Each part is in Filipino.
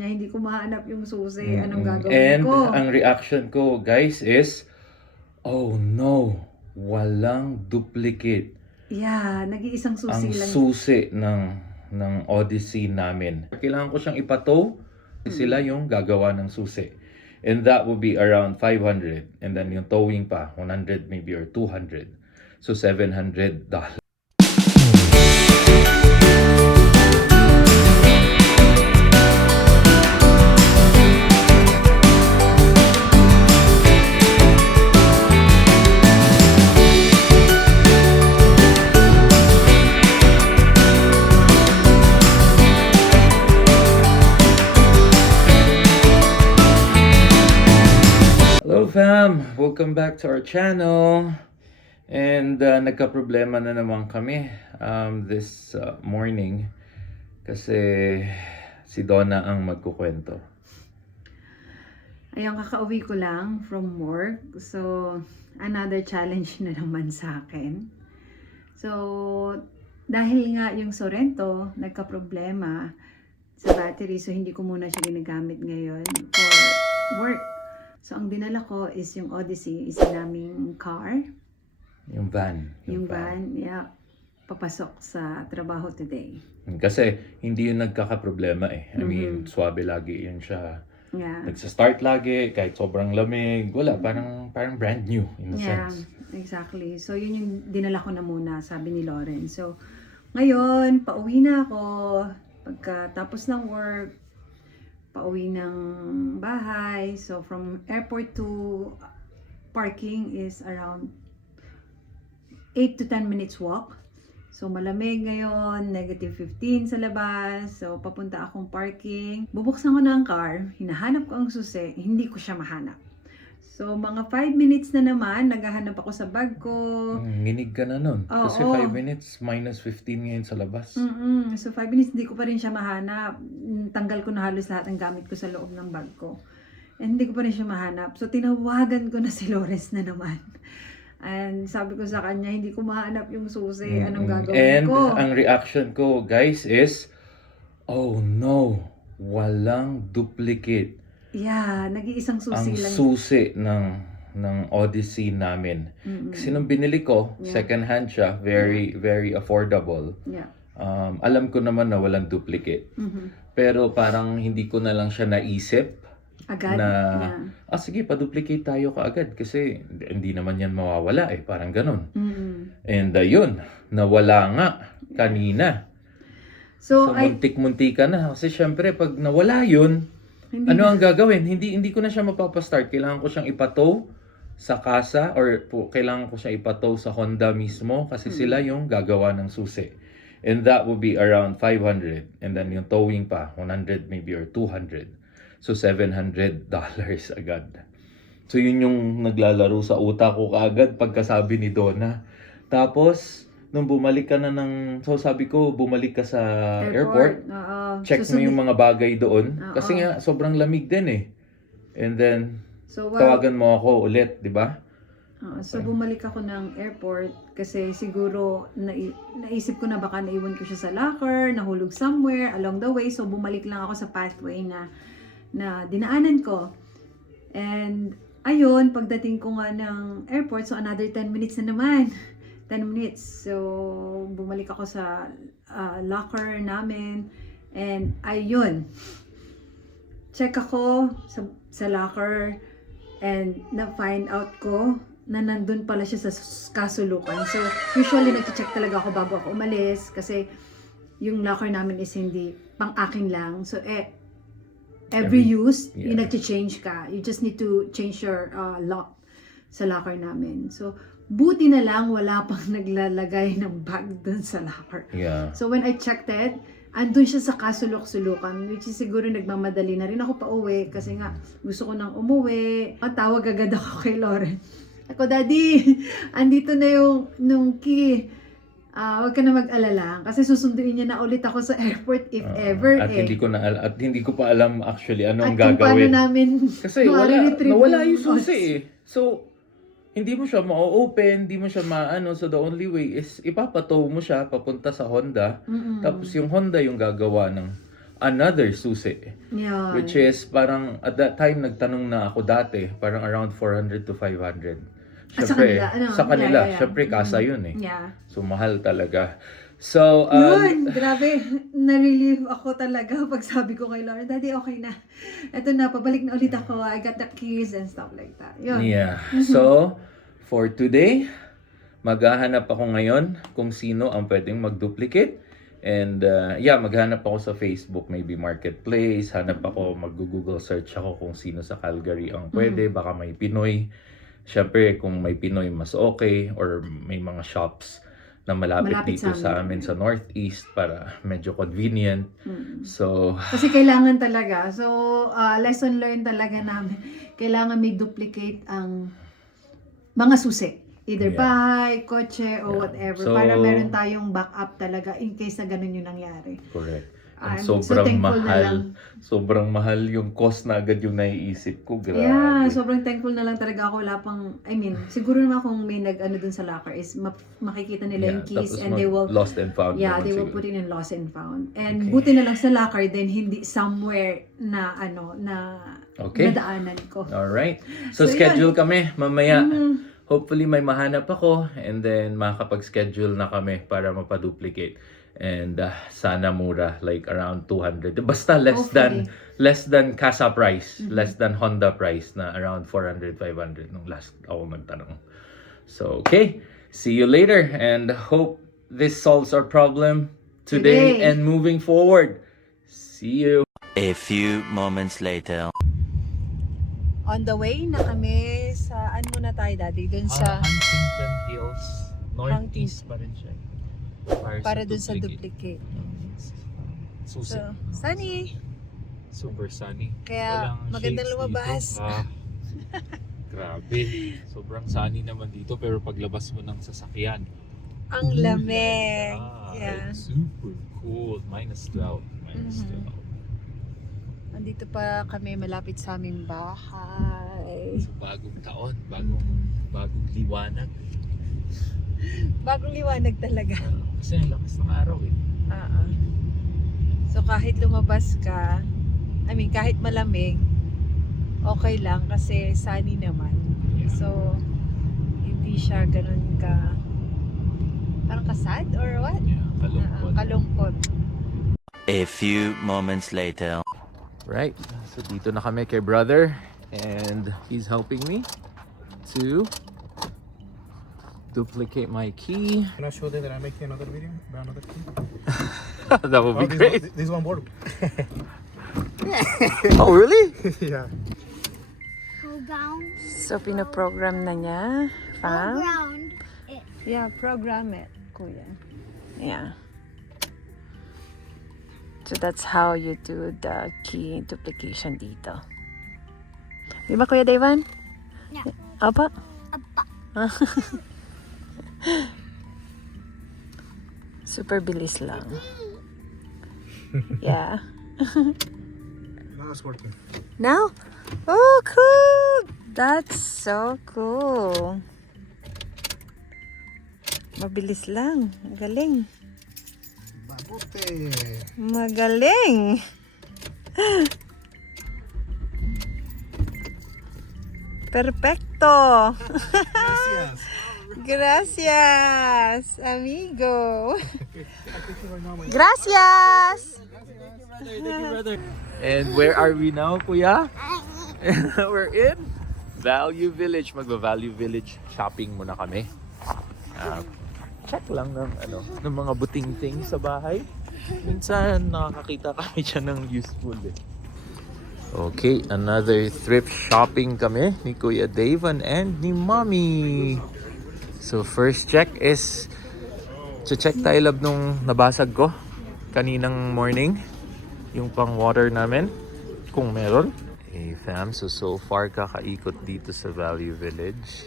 Hindi ko mahanap yung susi. Anong gagawin And ko? ang reaction ko, guys, is, oh no, walang duplicate. Yeah, nag-iisang susi Ang lang. susi ng Odyssey namin. Kailangan ko siyang ipatow. Sila yung gagawa ng susi. And that will be around 500. And then yung towing pa, 100 maybe or 200. So $700. Hello fam! Welcome back to our channel. And nagka-problema na naman kami this morning kasi si Donna ang magkukwento. Ayun, kakauwi ko lang from work. So, another challenge na naman sa akin. So, dahil nga yung Sorento nagka-problema sa battery, so hindi ko muna siya ginagamit ngayon for work. So, ang dinala ko is yung Odyssey, isa naming car. Yung van. Yung van, yeah. Papasok sa trabaho today. Kasi hindi yun nagkakaproblema eh. I mean, swabe lagi yun siya. Yeah. Nagsa-start lagi, kahit sobrang lamig. Wala, parang brand new in a sense. Exactly. So, yun yung dinala ko na muna, sabi ni Lauren. So, ngayon, pauwi na ako. Pagkatapos ng work, pauwi ng bahay. So, from airport to parking is around 8 to 10 minutes walk. So, malamig ngayon, negative 15 sa labas. So, papunta akong parking. Bubuksan ko na ang car, hinahanap ko ang susi, hindi ko siya mahanap. So, mga 5 minutes na naman, naghahanap ako sa bag ko. Nginig ka na nun. Kasi 5 minutes, minus 15 ngayon sa labas. So, 5 minutes, hindi ko pa rin siya mahanap. Tanggal ko na halos lahat ng gamit ko sa loob ng bag ko. And hindi ko pa rin siya mahanap. So, tinawagan ko na si Lores na naman. And sabi ko sa kanya, hindi ko mahanap yung susi. Anong gagawin ko? And ang reaction ko, guys, is, oh no, walang duplicate. Yeah, nag-iisang susi Ang lang. susi ng Odyssey namin. Kasi nung binili ko, second hand siya, very affordable. Yeah. Alam ko naman na walang duplicate. Pero parang hindi ko na lang siya naisip. Agad? Na, sige, pa-duplicate tayo kaagad kasi hindi naman yan mawawala eh, parang ganun. And yun, nawala nga kanina. So muntik-munti ka na kasi syempre pag nawala yun, ano ang gagawin? Hindi ko na siya mapapastart. Kailangan ko siyang ipatow sa kasa or kailangan ko siya ipatow sa Honda mismo kasi sila yung gagawa ng susi. And that will be around 500. And then yung towing pa, 100 maybe or 200. So, $700 agad. So, yun yung naglalaro sa utak ko kaagad pagkasabi ni Donna. Tapos, nung bumalik ka na so sabi ko, bumalik ka sa airport. Check mo yung mga bagay doon. Kasi nga, sobrang lamig din eh. And then, tawagan mo ako ulit, di ba? So, bumalik ako ng airport kasi siguro naisip ko na baka naiwan ko siya sa locker, nahulog somewhere along the way. So, bumalik lang ako sa pathway na dinaanan ko. And ayun, pagdating ko nga ng airport, so another 10 minutes na naman. 10 minutes. So, bumalik ako sa locker namin. And ayun, check ako sa locker and na-find out ko na nandun pala siya sa kasulukan. So, usually nag-check talaga ako bago ako umalis kasi yung locker namin is hindi pang-akin lang. So, every use, yung nag-change ka. You just need to change your lock sa locker namin. So, buti na lang wala pang naglalagay ng bag dun sa locker. Yeah. So, when I checked it, andun siya sa kasulok-sulukan, which is siguro nagmamadali na rin ako pa uwi kasi nga gusto ko nang umuwi. Matawag agad ako kay Lauren. Ako, Daddy, andito na yung key. Wag ka na mag-alala kasi susunduin niya na ulit ako sa airport if ever. At hindi ko pa alam actually anong at kung paano gagawin. namin Kasi nawala yung susi eh. So, hindi mo siya ma-open, hindi mo siya maano. So, the only way is ipapatow mo siya papunta sa Honda. Tapos yung Honda yung gagawa ng another susi. Yeah. Which is parang at that time nagtanong na ako dati, parang around 400 to 500. Sa Syempre, kanila, ano? sa kanila, Yeah. syempre kasa yun eh. Yeah. So mahal talaga. So, Yun, grabe. Na-relieve ako talaga pag sabi ko kay Lauren, Daddy, okay na. Eto na, pabalik na ulit ako. I got the keys and stuff like that. Yun. yeah. So, for today, maghahanap ako ngayon kung sino ang pwedeng mag-duplicate. And maghanap ako sa Facebook, maybe Marketplace. Hanap ako, mag-Google search ako kung sino sa Calgary ang pwede. Baka may Pinoy. Syempre, kung may Pinoy, mas okay. Or may mga shops na malapit dito sa amin sa Northeast para medyo convenient. So, kasi kailangan talaga. So, lesson learned talaga namin. Kailangan may duplicate ang mga susi. Either bahay, kotse, or whatever. So, para meron tayong backup talaga in case na ganun yung nangyari. correct. I'm And so sobrang thankful na lang. Sobrang mahal yung cost na agad yung naiisip ko. Grabe. Yeah, sobrang thankful na lang talaga ako. Wala pang, siguro naman kung may nag-ano dun sa locker is makikita nila yung keys tapos and they will, lost and found. yeah, naman they will siguro. put it in lost and found. And buti na lang sa locker din, hindi somewhere na, nadaanan ko. Alright. So, So, schedule kami mamaya. Hopefully, may mahanap ako and then makakapag-schedule na kami para mapaduplicate. And sana mura, like around 200. Basta less than Casa price, less than Honda price na around 400, 500 nung last ako nagtanong. So, okay. See you later and hope this solves our problem today and moving forward. See you. A few moments later. On the way na kami sa, muna tayo, Daddy? Dun sa, Huntington Hills. Northeast pa rin siya. para dun sa duplicate. Susi. So, sunny. Super sunny. Kaya Walang magandang shades lumabas. dito. Grabe. Sobrang sunny naman dito pero paglabas mo ng sasakyan. Ang lamig. Yeah. It's super cool. -12. -12. Nandito pa kami malapit sa aming bahay. So, bagong taon. Bagong liwanag. Bagong liwanag talaga. Kasi ang lakas ng araw eh. So kahit lumabas ka, kahit malamig, okay lang kasi sunny naman. Yeah. So hindi siya ganun ka parang ka-sad or what? Yeah, kalungkot. Kalungkot. A few moments later. Right. So dito na kami kay brother and he's helping me to duplicate my key. Can I show them that I'm making another video? Another key? That would be great. This one board. Oh, really? Yeah. Hold down. So pinoprogram na niya. Hold round. Yeah, program it, kuya. Yeah. So that's how you do the key duplication dito. Di ba, Kuya Dayvan? Yeah. Apa? Super bilis lang. Yeah. Now it's working. Now? Oh, cool! That's so cool. Mabilis lang. Magaling. Babote. Magaling! Perfecto! Gracias. Gracias, amigo! Gracias! And where are we now, kuya? We're in Value Village. Magva-Value Village shopping muna kami. Check lang ng mga buting-ting sa bahay. Minsan nakakakita kami dyan ng useful eh. Okay, another thrift shopping kami ni Kuya Davan and ni Mommy. So first check is check tayo lab nung nabasag ko kaninang morning. Yung pang water namin kung meron. Hey fam, so far kakaikot dito sa Value Village.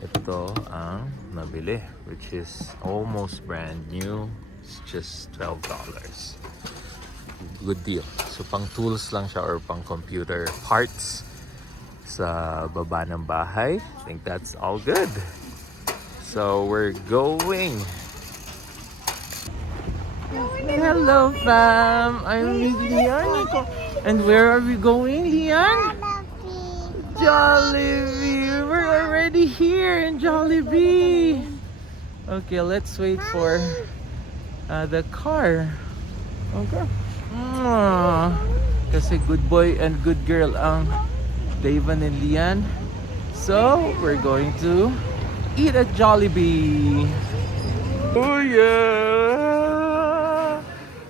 Ito ang nabili, which is almost brand new. It's just $12. Good deal. So pang tools lang siya or pang computer parts sa baba ng bahay. I think that's all good. So we're going. Hello, fam. I'm with Lian. And where are we going, Lian? Jollibee. We're already here in Jollibee. Okay, let's wait for the car. Okay. Kasi good boy and good girl ang Davan and Lian. So, we're going to eat at Jollibee. Oh yeah!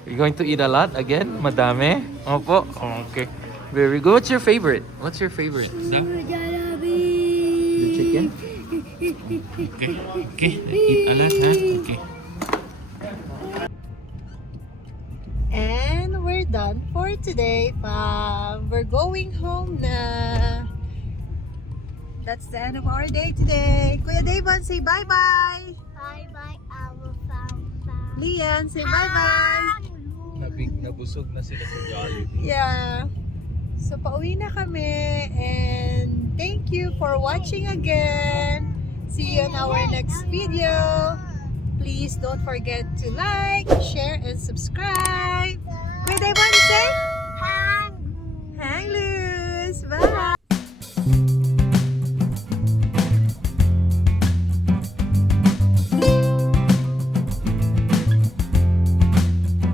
You're going to eat a lot again? Madami? Opo? Okay. Very good. What's your favorite? What's your favorite? The chicken? Okay. Okay. Eat a lot, ha? Okay. And we're done for today, fam. We're going home na. That's the end of our day today. Kuya Davon, say bye-bye. Bye bye, our found. Lian, say bye-bye. Nabusog na sila sa Jollibee. Yeah. So, pauwi na kami. And thank you for watching again. See you in our next video. Please don't forget to like, share, and subscribe.